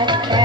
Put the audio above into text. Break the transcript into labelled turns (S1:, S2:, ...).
S1: Okay.